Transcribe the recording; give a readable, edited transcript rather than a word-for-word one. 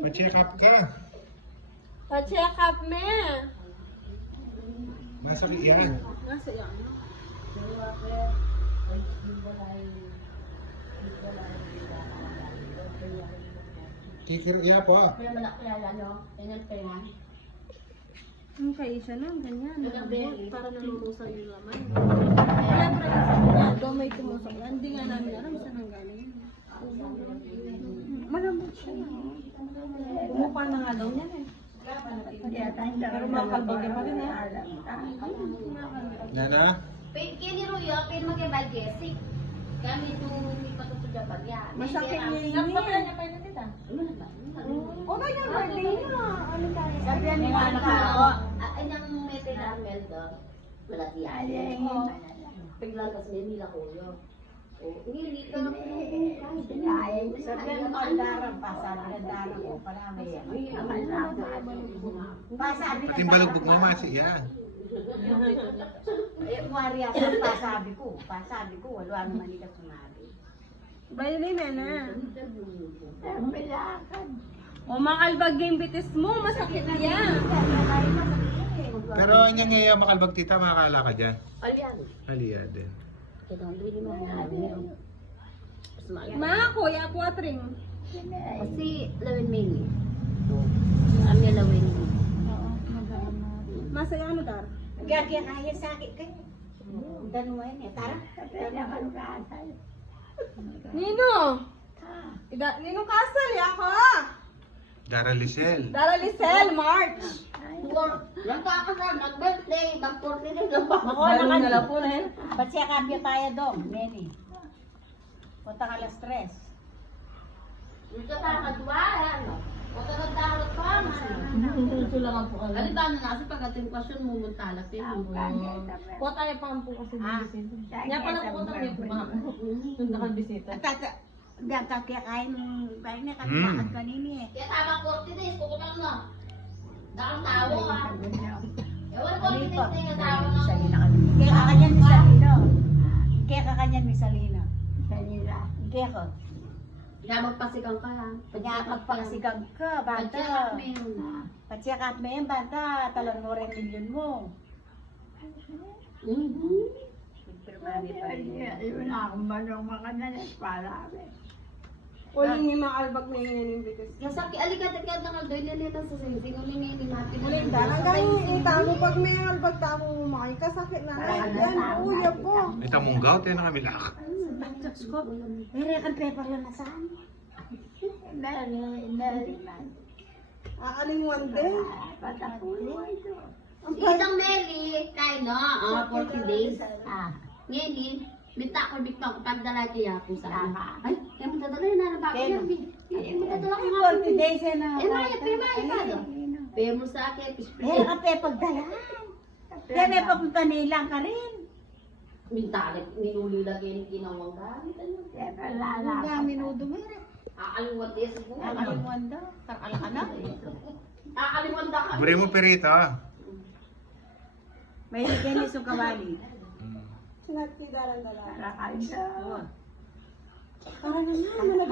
Pa-check up ka. Pa-check up me. Masakit yan. Nasa yan. Kikir iya po. Kaya malak kilala, no? Ganyan pa yan. Ang kaya siya nun, ganyan. Magabi. Para nalulusaw yung laman. Wala pa rin sa kanya. Doon may tumusok yan. Hindi nga namin alam saan ang galing. Malambot siya. Bumukha na nga daw niyan eh. Pero makalbag pa rin eh. Nana? Kini Ruyo, pero mag-ibay Jessic. Kami itong ipatutulog ba yan? Masakit niya yun eh. niya pa yun tita? O ba yung birthday niya? Ano tayo? Sabi yan ni Mana Kao. Ay, nang may tinamel doon. Wala siya. Biglang kasi nila kuyo. Hindi ka na Sabi ng kaldaran pa, sabi ng daran ko, parami yan. Pasabi Pati balugbog mo masi yan. Maria ko, pasabi ko, wala naman nila sumabi. Bailin na na. Malakad. O makalbag yung bitis mo. Masakit yan. Pero anya ngayon makalbag tita, makakala ka dyan. Alyan. Halika din. Hindi mo Ma, kuya, kwatring. Kasi lawin mini. Kami lawin mini. Masaya ano dar? Gagya kaya sa akin kayo. Danuan niya, tara. Nino! Nino kasal, ako! Dara Lisel. Dara Lisel, March! Nagkakasal, nag-birthday, mag-birthday lang ba? Ako naman. po na yan. Ba't siya kambyo tayo doon, Neni? Punta ka alas 3. Dito tayo kadwaran. Huwag ka nagdarot pa man. Ito lang ang po kami. Alita na nasa pag-ating pasyon mo muntalap yun. Po tayo pa po kasi bisita. Kaya pala po tayo po mga nung nakabisita. Diyan ka kaya kain, bayan na kami kanini eh. Kaya tamang 40 days, kukulang na. Dakang tao ha. Ewan ko yung tinitay ng tao na. Kaya kakanyan ni Salino. Kaya kakanyan ni Salino. Kaya ko. Kaya magpasigang ka lang. Kaya magpagsigang ka, bata. Pagkakap mo yun. Patsyakat mo yan, bata. Talon mo rin milyon mo. Pero mami pa rin. Uling yung mga albag na yung bitis. Nasaki, alikat-alikat na kaldoy nilita sa sensing. Uling yung natin. Uling dar. Hanggang itamo pag may albag tamo umakay, kasakit na. Yan, kuya po. Ito mong gout, yan ang kami lak. Diyos ko, may rekan paper lang na saan? Aaling one day. Itang Meli, kay no, 40 days. Ngeni, minta ko bigtang ko pagdala kaya ako sa ay, mo dadala na ba ko yan. Mo dadala ko nga. 40 days na. May Pay mo sa akin, May rekan paper dalan. Kaya may papunta nilang ka rin. minta rin, minuli lagi yung ginawang gamit. Ang dami nudo mo rin. Aaliwan din sa buhay. Nakalimuan daw. Karkala ka na. Aaliwan da kami. Buri mo perita. May higay ni Sukawali. Sinat ni Daran dala. Kakain daw. Para na